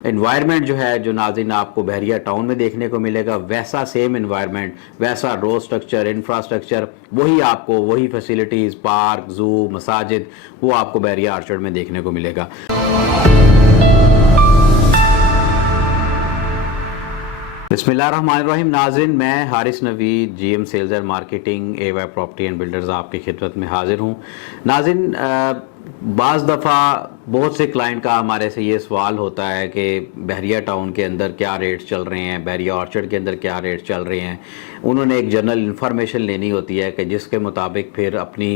Environment जो है जो नाज़रीन आपको बहरिया टाउन में देखने को मिलेगा, वैसा सेम एनवायरनमेंट, वैसा रोड स्ट्रक्चर, इंफ्रास्ट्रक्चर, वही फैसिलिटीज़, पार्क, जू, मसाजिद, वो आपको बहरिया आर्चर्ड में देखने को मिलेगा। बिस्मिल्लाहिर्रहमानिर्रहीम। नाज़रीन, मैं Haris Naveed, GM sales and marketing, AY property and builders आपकी खिदमत में हाजिर हूँ। नाज़रीन, बाज़ दफ़ा बहुत से क्लाइंट का हमारे से ये सवाल होता है कि बहरिया टाउन के अंदर क्या रेट्स चल रहे हैं, बहरिया ऑर्चर्ड के अंदर क्या रेट्स चल रहे हैं। उन्होंने एक जनरल इन्फॉर्मेशन लेनी होती है कि जिसके मुताबिक फिर अपनी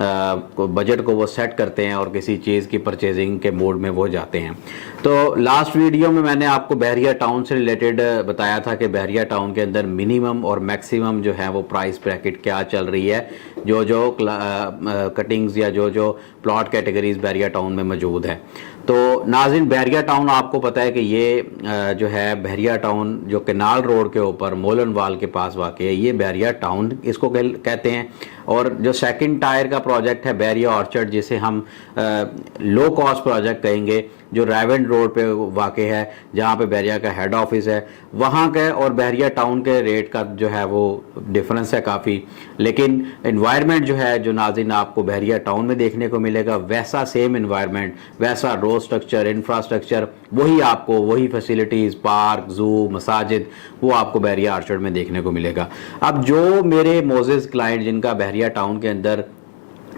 बजट को वो सेट करते हैं और किसी चीज़ की परचेजिंग के मोड में वो जाते हैं। तो लास्ट वीडियो में मैंने आपको बहरिया टाउन से रिलेटेड बताया था कि बहरिया टाउन के अंदर मिनिमम और मैक्सिमम जो है वो प्राइस ब्रैकेट क्या चल रही है, जो कटिंग्स या जो प्लॉट कैटेगरीज बहरिया टाउन में मौजूद है। तो नाज़रीन, बहरिया टाउन आपको पता है कि ये जो है बहरिया टाउन जो केनाल रोड के ऊपर मोलन वाल के पास वाक़ है, ये बहरिया टाउन इसको कहते हैं। और जो सेकंड टायर का प्रोजेक्ट है बहरिया ऑर्चर्ड, जिसे हम लो कॉस्ट प्रोजेक्ट कहेंगे, जो रायवेंड रोड पे वाक़ है, जहाँ पे बहरिया का हेड ऑफिस है, वहाँ के और बहरिया टाउन के रेट का जो है वो डिफरेंस है काफ़ी। लेकिन एनवायरनमेंट जो है जो नाज़रीन आपको बहरिया टाउन में देखने को मिलेगा, वैसा सेम एनवायरनमेंट, वैसा रोड स्ट्रक्चर, इंफ्रास्ट्रक्चर, वही फैसिलिटीज़, पार्क, जू, मसाजिद, वो आपको बहरिया आर्चर्ड में देखने को मिलेगा। अब जो मेरे मोज़ेज़ क्लाइंट जिनका बहरिया टाउन के अंदर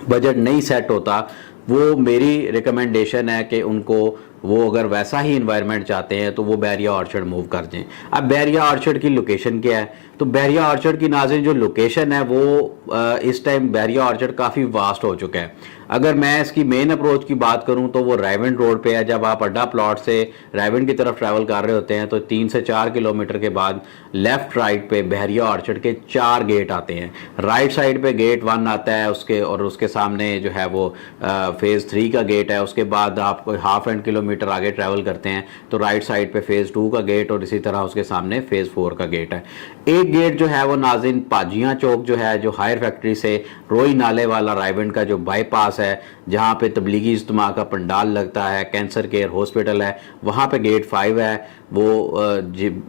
बजट नहीं सेट होता, वो मेरी रिकमेंडेशन है कि उनको वो अगर वैसा ही इन्वायरमेंट चाहते हैं तो वो बहरिया ऑर्चर्ड मूव कर दें। अब बहरिया ऑर्चर्ड की लोकेशन क्या है? तो बहरिया ऑर्चर्ड की नाज़रीन जो लोकेशन है वो इस टाइम बहरिया ऑर्चर्ड काफ़ी वास्ट हो चुका है। अगर मैं इसकी मेन अप्रोच की बात करूं तो वो रायवेंड रोड पे है। जब आप अड्डा प्लॉट से रायवेंड की तरफ ट्रैवल कर रहे होते हैं तो 3 से 4 किलोमीटर के बाद लेफ्ट राइट पे बहरिया ऑर्चर्ड के 4 गेट आते हैं। राइट साइड पे गेट 1 आता है, उसके सामने जो है वो फेज़ 3 का गेट है। उसके बाद आप हाफ एंड किलोमीटर आगे ट्रैवल करते हैं तो राइट साइड पे फेज़ 2 का गेट और इसी तरह उसके सामने फेज़ 4 का गेट है। एक गेट जो है वो नाज़रीन पाजियाँ चौक जो है, जो हायर फैक्ट्री से रोई नाले वाला रायवेंड का जो बाईपास है, जहाँ पे तबलीगी इज्तिमा का पंडाल लगता है, कैंसर केयर हॉस्पिटल है, वहाँ पे गेट 5 है। वो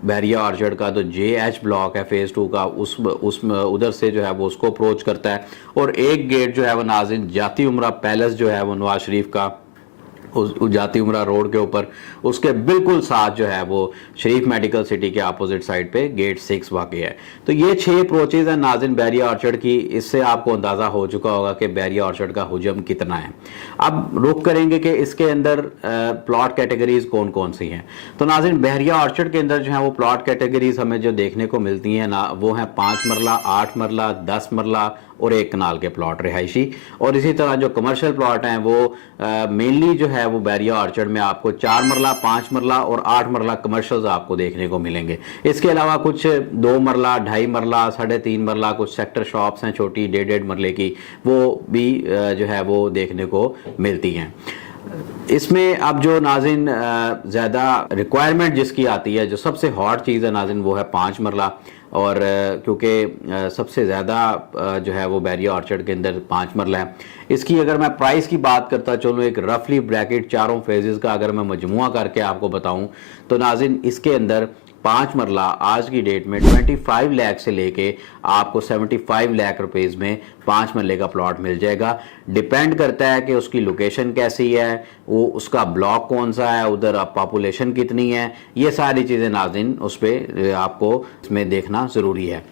बहरिया ऑर्चर्ड का तो JH ब्लॉक है फेज़ 2 का, उसमें उधर से जो है वो उसको अप्रोच करता है। और एक गेट जो है वो नाज़रीन जाती उमरा पैलेस जो है वो नवाज शरीफ का, उस जाती उमरा रोड के ऊपर, उसके बिल्कुल साथ जो है वो शरीफ मेडिकल सिटी के अपोजिट साइड पे गेट 6 वाक़ है। तो ये 6 अप्रोचेज हैं नाज़रीन बहरिया ऑर्चर्ड की। इससे आपको अंदाज़ा हो चुका होगा कि बहरिया ऑर्चर्ड का हुजम कितना है। अब रुख करेंगे कि इसके अंदर प्लॉट कैटेगरीज कौन कौन सी हैं। तो नाज़रीन, बहरिया ऑर्चर्ड के अंदर जो है वो प्लॉट कैटेगरीज हमें जो देखने को मिलती हैं ना, वो हैं 5 मरला, 8 मरला, 10 मरला और 1 कनाल के प्लॉट रिहायशी। और इसी तरह जो कमर्शियल प्लॉट हैं वो मेनली जो है वो बहरिया ऑर्चर्ड में आपको 4 मरला, 5 मरला और 8 मरला कमर्शियल्स आपको देखने को मिलेंगे। इसके अलावा कुछ 2 मरला, 2.5 मरला, 3.5 मरला कुछ सेक्टर शॉप्स हैं छोटी 1.5 मरले की, वो भी जो है वो देखने को मिलती हैं। इसमें अब जो नाज़रीन ज़्यादा रिक्वायरमेंट जिसकी आती है, जो सबसे हॉट चीज़ है नाज़रीन, वो है 5 मरला। और क्योंकि सबसे ज़्यादा जो है वो बहरिया ऑर्चर्ड के अंदर 5 मरला है। इसकी अगर मैं प्राइस की बात करता चलूँ, एक रफली ब्रैकेट चारों फेजेस का अगर मैं मजमुआ करके आपको बताऊँ तो नाज़रीन इसके अंदर 5 मरला आज की डेट में 25 लाख से लेके आपको 75 लाख रुपीज़ में 5 मरले का प्लॉट मिल जाएगा। डिपेंड करता है कि उसकी लोकेशन कैसी है, वो उसका ब्लॉक कौन सा है, उधर पॉपुलेशन कितनी है, ये सारी चीज़ें नाज़रीन उस पर आपको इसमें देखना ज़रूरी है।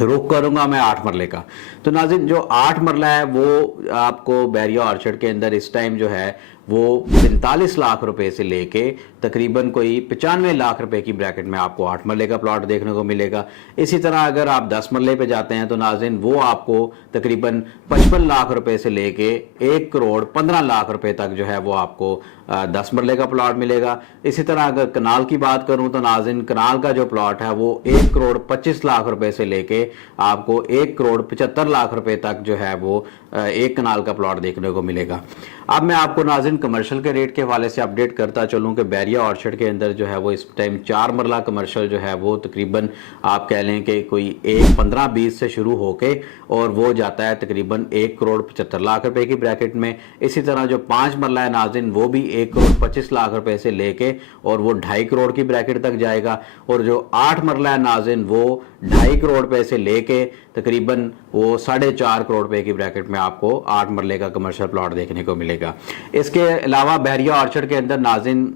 रुक करूंगा मैं 8 मरले का। तो नाज़रीन जो 8 मरला है वो आपको बहरिया ऑर्चर्ड के अंदर इस टाइम जो है वो 45 लाख रुपए से लेके तकरीबन कोई 95 लाख रुपए की ब्रैकेट में आपको 8 मरले का प्लॉट देखने को मिलेगा। इसी तरह अगर आप 10 मरले पे जाते हैं तो नाज़रीन वो आपको तकरीबन 55 लाख रुपए से लेके 1 करोड़ 15 लाख रुपए तक जो है वो आपको 10 मरले का प्लॉट मिलेगा। इसी तरह अगर कनाल की बात करूं तो नाज़रीन कनाल का जो प्लॉट है वो 1 करोड़ 25 लाख रुपए से लेके आपको 1 करोड़ 75 लाख रुपए तक जो है वो 1 कनाल का प्लॉट देखने को मिलेगा। अब मैं आपको नाज़रीन कमर्शियल के रेट के हवाले से अपडेट करता चलूँ कि बैरिया ऑर्चर्ड के अंदर जो है वो इस टाइम 4 मरला कमर्शियल जो है वो तकरीबन आप कह लें कि कोई 15-20 से शुरू होके और वो जाता है तकरीबन 1,75,00,000 रुपए की ब्रैकेट में। इसी तरह जो 5 मरला है नाज़रीन वो भी 1,25,00,000 रुपए से लेके और वो 2.5 करोड़ की ब्रैकेट तक जाएगा। और जो 8 मरला है नाज़रीन वो 2.5 करोड़ रुपए से लेके तकरीबन वो 4.5 करोड़ रुपए की ब्रैकेट में आपको 8 मरले का कमर्शियल प्लॉट देखने को मिलेगा। इसके अलावा बैरिया ऑर्चर्ड के अंदर नाज़रीन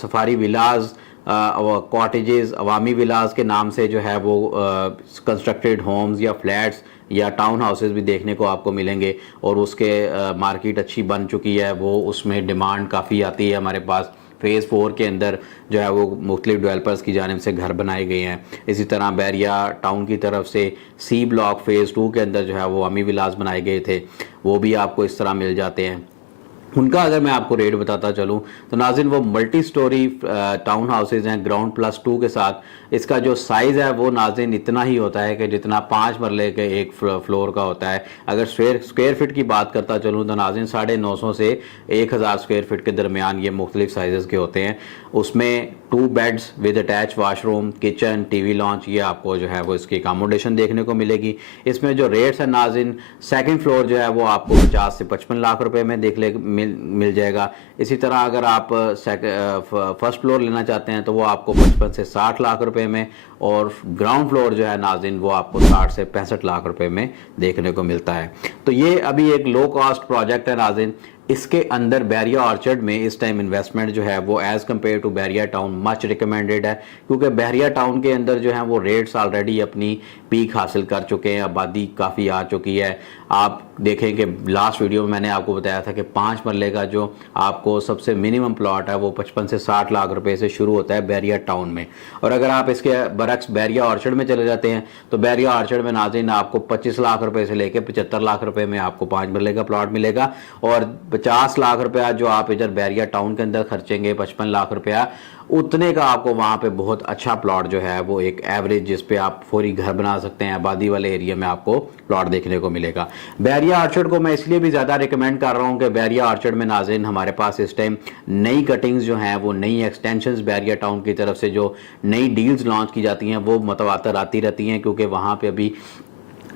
सफारी विलाज, कॉटेजेस, अवामी विलास के नाम से जो है वो कंस्ट्रक्टेड होम्स या फ्लैट्स या टाउन हाउसेस भी देखने को आपको मिलेंगे। और उसके मार्केट अच्छी बन चुकी है, वो उसमें डिमांड काफ़ी आती है हमारे पास। फेज़ 4 के अंदर जो है वो मुख्तलिफ डेवलपर्स की जानिब से घर बनाए गए हैं। इसी तरह बैरिया टाउन की तरफ से सी ब्लॉक फेज़ 2 के अंदर जो है वो अमी विलास बनाए गए थे, वो भी आपको इस तरह मिल जाते हैं। उनका अगर मैं आपको रेट बताता चलूँ तो नाज़रीन वो मल्टी स्टोरी टाउन हाउसेज हैं ग्राउंड प्लस 2 के साथ। इसका जो साइज़ है वो नाज़रीन इतना ही होता है कि जितना 5 मरले के एक फ्लोर का होता है। अगर स्क्वायर फिट की बात करता चलूँ तो नाज़रीन 950 से 1000 स्क्वायर फिट के दरमियान ये मुख्तलिफ साइज़ के होते हैं। उसमें 2 beds with attach washroom, kitchen, TV launch, ये आपको जो है वो इसकी अकोमोडेशन देखने को मिलेगी। इसमें जो रेट्स है नाज़रीन, सेकंड फ्लोर जो है वो आपको 50 से 55 लाख रुपए में मिल जाएगा। इसी तरह अगर आप फर्स्ट फ्लोर लेना चाहते हैं तो वो आपको 55 से 60 लाख रुपए में, और ग्राउंड फ्लोर जो है नाज़रीन वो आपको 60 से 65 लाख रुपए में देखने को मिलता है। तो ये अभी एक लो कॉस्ट प्रोजेक्ट है नाज़रीन। इसके अंदर बैरिया ऑर्चर्ड में इस टाइम इन्वेस्टमेंट जो है वो as compare to Bahria town much recommended है, क्योंकि बैरिया टाउन के अंदर जो है वो रेट्स ऑलरेडी अपनी पीक हासिल कर चुके हैं, आबादी काफ़ी आ चुकी है। आप देखें कि लास्ट वीडियो में मैंने आपको बताया था कि 5 मरले का जो आपको सबसे मिनिमम प्लॉट है वो 55 से 60 लाख रुपए से शुरू होता है बैरिया टाउन में। और अगर आप इसके बरक्स बैरिया ऑर्चर्ड में चले जाते हैं तो बैरिया ऑर्चर्ड में नाज़रीन आपको 25 लाख रुपए से लेकर 75 लाख रुपए में आपको 5 मरले का प्लॉट मिलेगा। और 50 लाख रुपया जो आप इधर बैरिया टाउन के अंदर खर्चेंगे, 55 लाख रुपया, उतने का आपको वहाँ पे बहुत अच्छा प्लॉट जो है वो एक एवरेज जिस पे आप फौरी घर बना सकते हैं, आबादी वाले एरिया में आपको प्लॉट देखने को मिलेगा। बैरिया ऑर्चर्ड को मैं इसलिए भी ज़्यादा रिकमेंड कर रहा हूँ कि बैरिया ऑर्चर्ड में नाज़रीन हमारे पास इस टाइम नई कटिंग्स जो हैं वो नई एक्सटेंशंस बैरिया टाउन की तरफ से जो नई डील्स लॉन्च की जाती हैं वो मतवातर आती रहती हैं, क्योंकि वहाँ पे अभी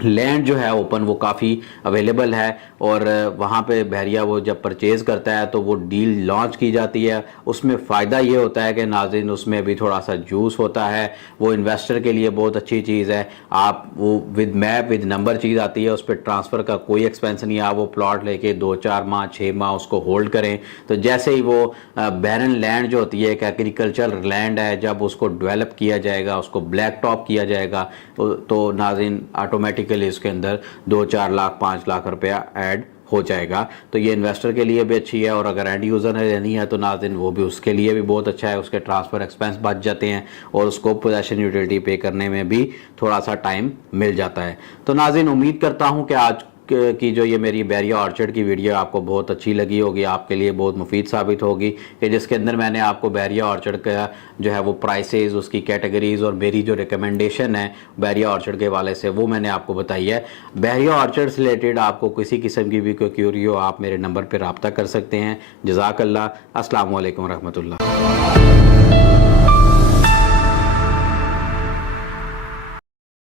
लैंड जो है ओपन वो काफ़ी अवेलेबल है। और वहाँ पे बहरिया वो जब परचेज़ करता है तो वो डील लॉन्च की जाती है। उसमें फ़ायदा ये होता है कि नाज़रीन उसमें भी थोड़ा सा जूस होता है, वो इन्वेस्टर के लिए बहुत अच्छी चीज़ है। आप वो विद मैप विद नंबर चीज़ आती है, उस पर ट्रांसफ़र का कोई एक्सपेंस नहीं है। आप वो प्लॉट लेके 2-4 माह 6 माह उसको होल्ड करें तो जैसे ही वो बैरन लैंड जो होती है एक एग्रीकल्चर लैंड है, जब उसको डेवलप किया जाएगा, उसको ब्लैक टॉप किया जाएगा तो नाज़रीन ऑटोमेटिकली इसके अंदर 2-4 लाख 5 लाख रुपया ऐड हो जाएगा। तो ये इन्वेस्टर के लिए भी अच्छी है, और अगर एंड यूज़र है लेनी है तो नाज़रीन वो भी उसके लिए भी बहुत अच्छा है। उसके ट्रांसफ़र एक्सपेंस बच जाते हैं और उसको पोजेशन यूटिलिटी पे करने में भी थोड़ा सा टाइम मिल जाता है। तो नाज़रीन उम्मीद करता हूँ कि आज की जो ये मेरी बैरिया ऑर्चर्ड की वीडियो आपको बहुत अच्छी लगी होगी, आपके लिए बहुत मुफीद साबित होगी, कि जिसके अंदर मैंने आपको बैरिया ऑर्चर्ड का जो है वो प्राइसेस, उसकी कैटेगरीज और मेरी जो रिकमेंडेशन है बैरिया ऑर्चर्ड के वाले से वो मैंने आपको बताई है। बैरिया ऑर्चर्ड से रिलेटेड आपको किसी किस्म की भी कोई क्यूरी हो आप मेरे नंबर पर रब्ता कर सकते हैं। जज़ाकल्लाह। अस्सलाम वालेकुम रहमतुल्लाह।